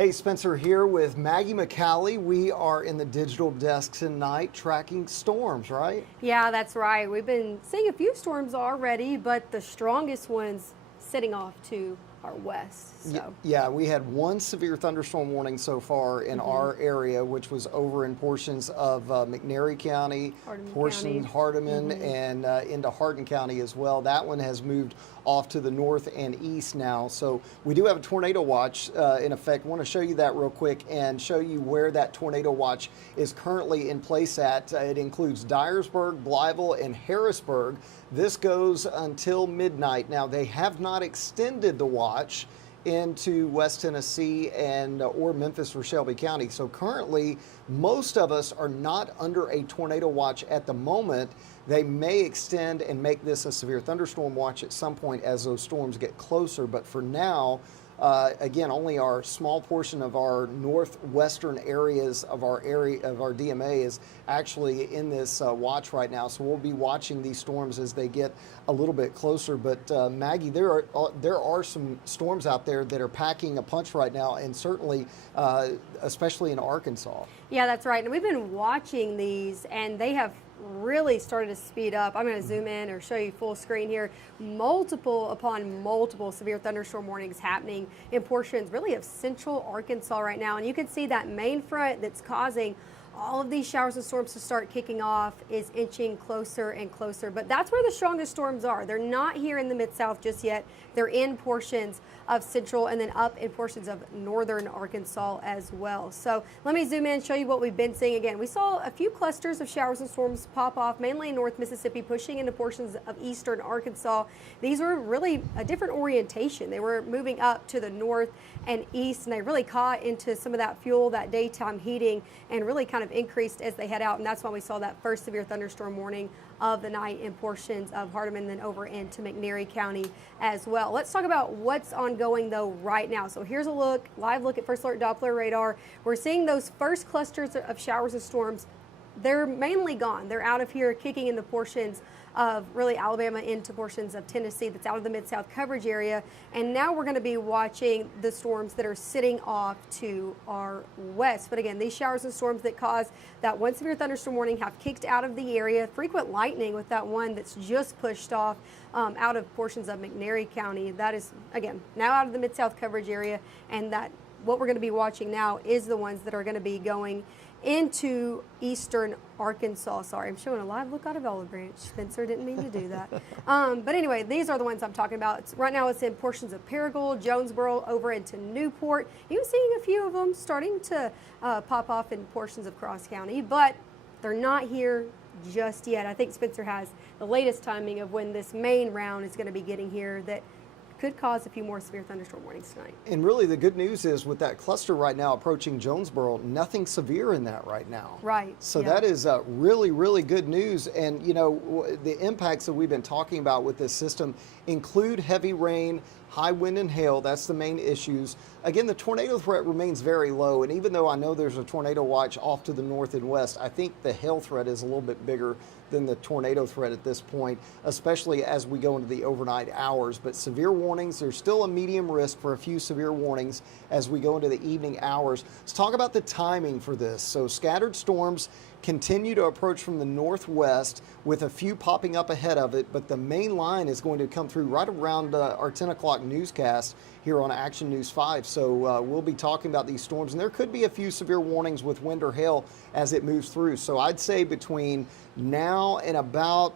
Hey, Spencer here with Maggie McCallie. We are in the digital desk tonight tracking storms, right? Yeah, that's right. We've been seeing a few storms already, but the strongest ones sitting off to our west. So. Yeah, we had one severe thunderstorm warning so far in our area, which was over in portions of McNairy County, Hardeman, and into Hardin County as well. That one has moved off to the north and east now. So we do have a tornado watch in effect. I want to show you that real quick and show you where that tornado watch is currently in place at. It includes Dyersburg, Blytheville, and Harrisburg. This goes until midnight. Now, they have not extended the watch into West Tennessee and or Memphis or Shelby County. So currently, most of us are not under a tornado watch at the moment. They may extend and make this a severe thunderstorm watch at some point as those storms get closer. But for now, again, only our small portion of our northwestern areas of our DMA is actually in this watch right now. So we'll be watching these storms as they get a little bit closer. But Maggie, there are some storms out there that are packing a punch right now, and certainly, especially in Arkansas. Yeah, that's right. And we've been watching these, and they have really started to speed up. I'm going to zoom in or show you full screen here. Multiple upon multiple severe thunderstorm warnings happening in portions really of central Arkansas right now. And you can see that main front that's causing all of these showers and storms to start kicking off is inching closer and closer. But that's where the strongest storms are. They're not here in the Mid-South just yet. They're in portions of central and then up in portions of northern Arkansas as well. So let me zoom in and show you what we've been seeing. Again, we saw a few clusters of showers and storms pop off, mainly in North Mississippi, pushing into portions of eastern Arkansas. These were really a different orientation. They were moving up to the north and east, and they really caught into some of that fuel, that daytime heating, and really kind of increased as they head out. And that's why we saw that first severe thunderstorm warning of the night in portions of Hardeman, then over into McNairy County as well. Let's talk about what's ongoing though right now. So here's a live look at First Alert Doppler radar. We're seeing those first clusters of showers and storms. They're mainly gone. They're out of here, kicking into portions of really Alabama into portions of Tennessee that's out of the Mid-South coverage area. And now we're going to be watching the storms that are sitting off to our west. But again, these showers and storms that caused that one severe thunderstorm warning have kicked out of the area. Frequent lightning with that one that's just pushed off out of portions of McNairy County. That is, again, now out of the Mid-South coverage area. And that what we're going to be watching now is the ones that are going to be going into eastern Arkansas. Sorry, I'm showing a live look out of Olive Branch. Spencer didn't mean to do that. But anyway, these are the ones I'm talking about. Right now it's in portions of Paragould, Jonesboro, over into Newport. Even seeing a few of them starting to pop off in portions of Cross County, but they're not here just yet. I think Spencer has the latest timing of when this main round is going to be getting here that could cause a few more severe thunderstorm warnings tonight. And really the good news is with that cluster right now approaching Jonesboro, nothing severe in that right now. Right. So that is really, really good news. And you know, the impacts that we've been talking about with this system include heavy rain, high wind and hail. That's the main issues. Again, the tornado threat remains very low. And even though I know there's a tornado watch off to the north and west, I think the hail threat is a little bit bigger than the tornado threat at this point, especially as we go into the overnight hours. But severe warnings, there's still a medium risk for a few severe warnings as we go into the evening hours. Let's talk about the timing for this. So scattered storms continue to approach from the northwest with a few popping up ahead of it, but the main line is going to come through right around our 10 o'clock newscast here on Action News 5. So we'll be talking about these storms, and there could be a few severe warnings with wind or hail as it moves through. So I'd say between now and about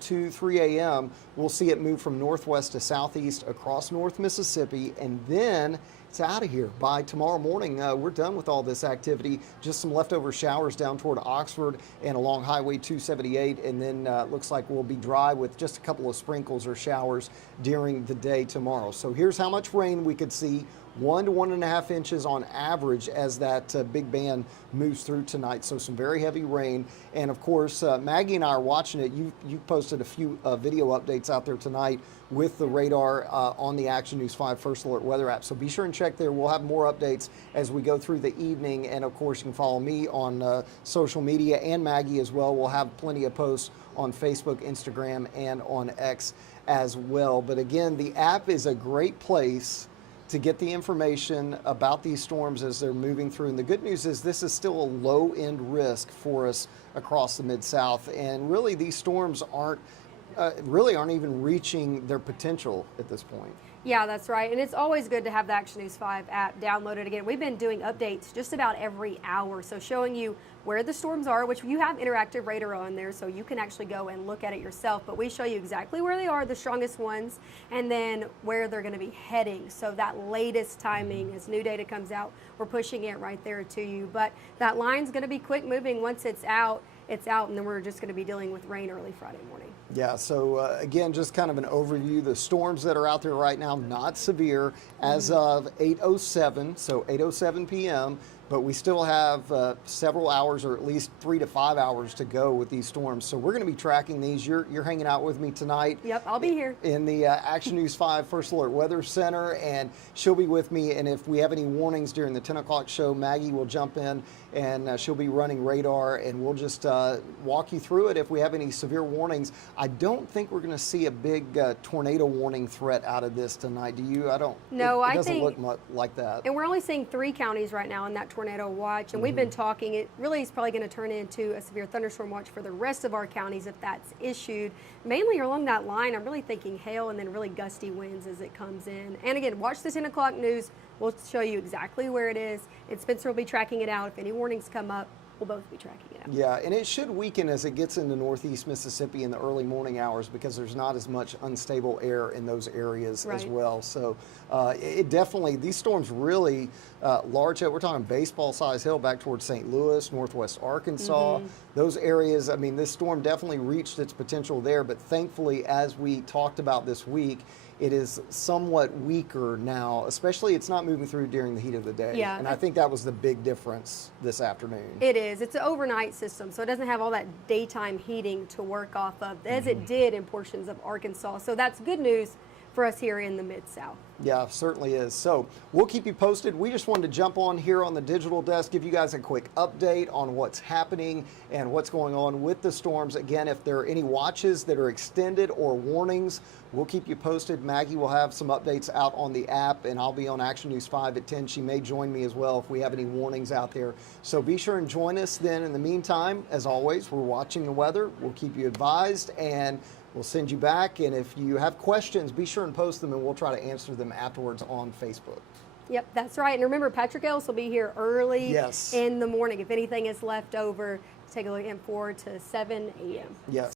2, 3 a.m., we'll see it move from northwest to southeast across North Mississippi, and then it's out of here by tomorrow morning. We're done with all this activity. Just some leftover showers down toward Oxford and along Highway 278, and then looks like we'll be dry with just a couple of sprinkles or showers during the day tomorrow. So here's how much rain we could see. 1 to 1.5 inches on average as that big band moves through tonight. So some very heavy rain. And of course, Maggie and I are watching it. You posted a few video updates out there tonight with the radar on the Action News 5 First Alert weather app. So be sure and check there. We'll have more updates as we go through the evening. And of course, you can follow me on social media and Maggie as well. We'll have plenty of posts on Facebook, Instagram, and on X as well. But again, the app is a great place to get the information about these storms as they're moving through. And the good news is this is still a low end risk for us across the Mid-South. And really, these storms aren't even reaching their potential at this point. Yeah, that's right. And it's always good to have the Action News 5 app downloaded. Again, we've been doing updates just about every hour. So showing you where the storms are, which you have interactive radar on there, so you can actually go and look at it yourself. But we show you exactly where they are, the strongest ones, and then where they're going to be heading. So that latest timing, as new data comes out, we're pushing it right there to you. But that line's going to be quick moving. Once it's out, and then we're just going to be dealing with rain early Friday morning. Yeah, so again, just kind of an overview. The storms that are out there right now, not severe as of 8:07, so 8:07 p.m., but we still have several hours, or at least 3 to 5 hours to go with these storms. So we're going to be tracking these. You're hanging out with me tonight. Yep, I'll be here. In the Action News 5 First Alert Weather Center, and she'll be with me. And if we have any warnings during the 10 o'clock show, Maggie will jump in, and she'll be running radar, and we'll just walk you through it if we have any severe warnings. I don't think we're going to see a big tornado warning threat out of this tonight. Do you? I don't. No, it I doesn't think look much like that. And we're only seeing 3 counties right now in that tornado watch, and we've been talking. It really is probably going to turn into a severe thunderstorm watch for the rest of our counties if that's issued. Mainly along that line, I'm really thinking hail and then really gusty winds as it comes in. And again, watch the 10 o'clock news. We'll show you exactly where it is, and Spencer will be tracking it out. If any warnings come up, we'll both be tracking it out. Yeah, and it should weaken as it gets into northeast Mississippi in the early morning hours, because there's not as much unstable air in those areas as well. So it definitely, these storms really large. We're talking baseball size hail back towards St. Louis, northwest Arkansas, those areas. I mean, this storm definitely reached its potential there, but thankfully, as we talked about this week, it is somewhat weaker now, especially it's not moving through during the heat of the day. Yeah. And I think that was the big difference this afternoon. It is. It's an overnight system, so it doesn't have all that daytime heating to work off of, as it did in portions of Arkansas. So that's good news for us here in the Mid-South. Yeah, certainly is. So we'll keep you posted. We just wanted to jump on here on the digital desk, give you guys a quick update on what's happening and what's going on with the storms. Again, if there are any watches that are extended or warnings, we'll keep you posted. Maggie will have some updates out on the app, and I'll be on Action News 5 at 10. She may join me as well if we have any warnings out there. So be sure and join us then. In the meantime, as always, we're watching the weather. We'll keep you advised, and we'll send you back. And if you have questions, be sure and post them, and we'll try to answer them afterwards on Facebook. Yep, that's right. And remember, Patrick Ellis will be here early Yes. in the morning. If anything is left over, take a look in 4 to 7 a.m. Yes.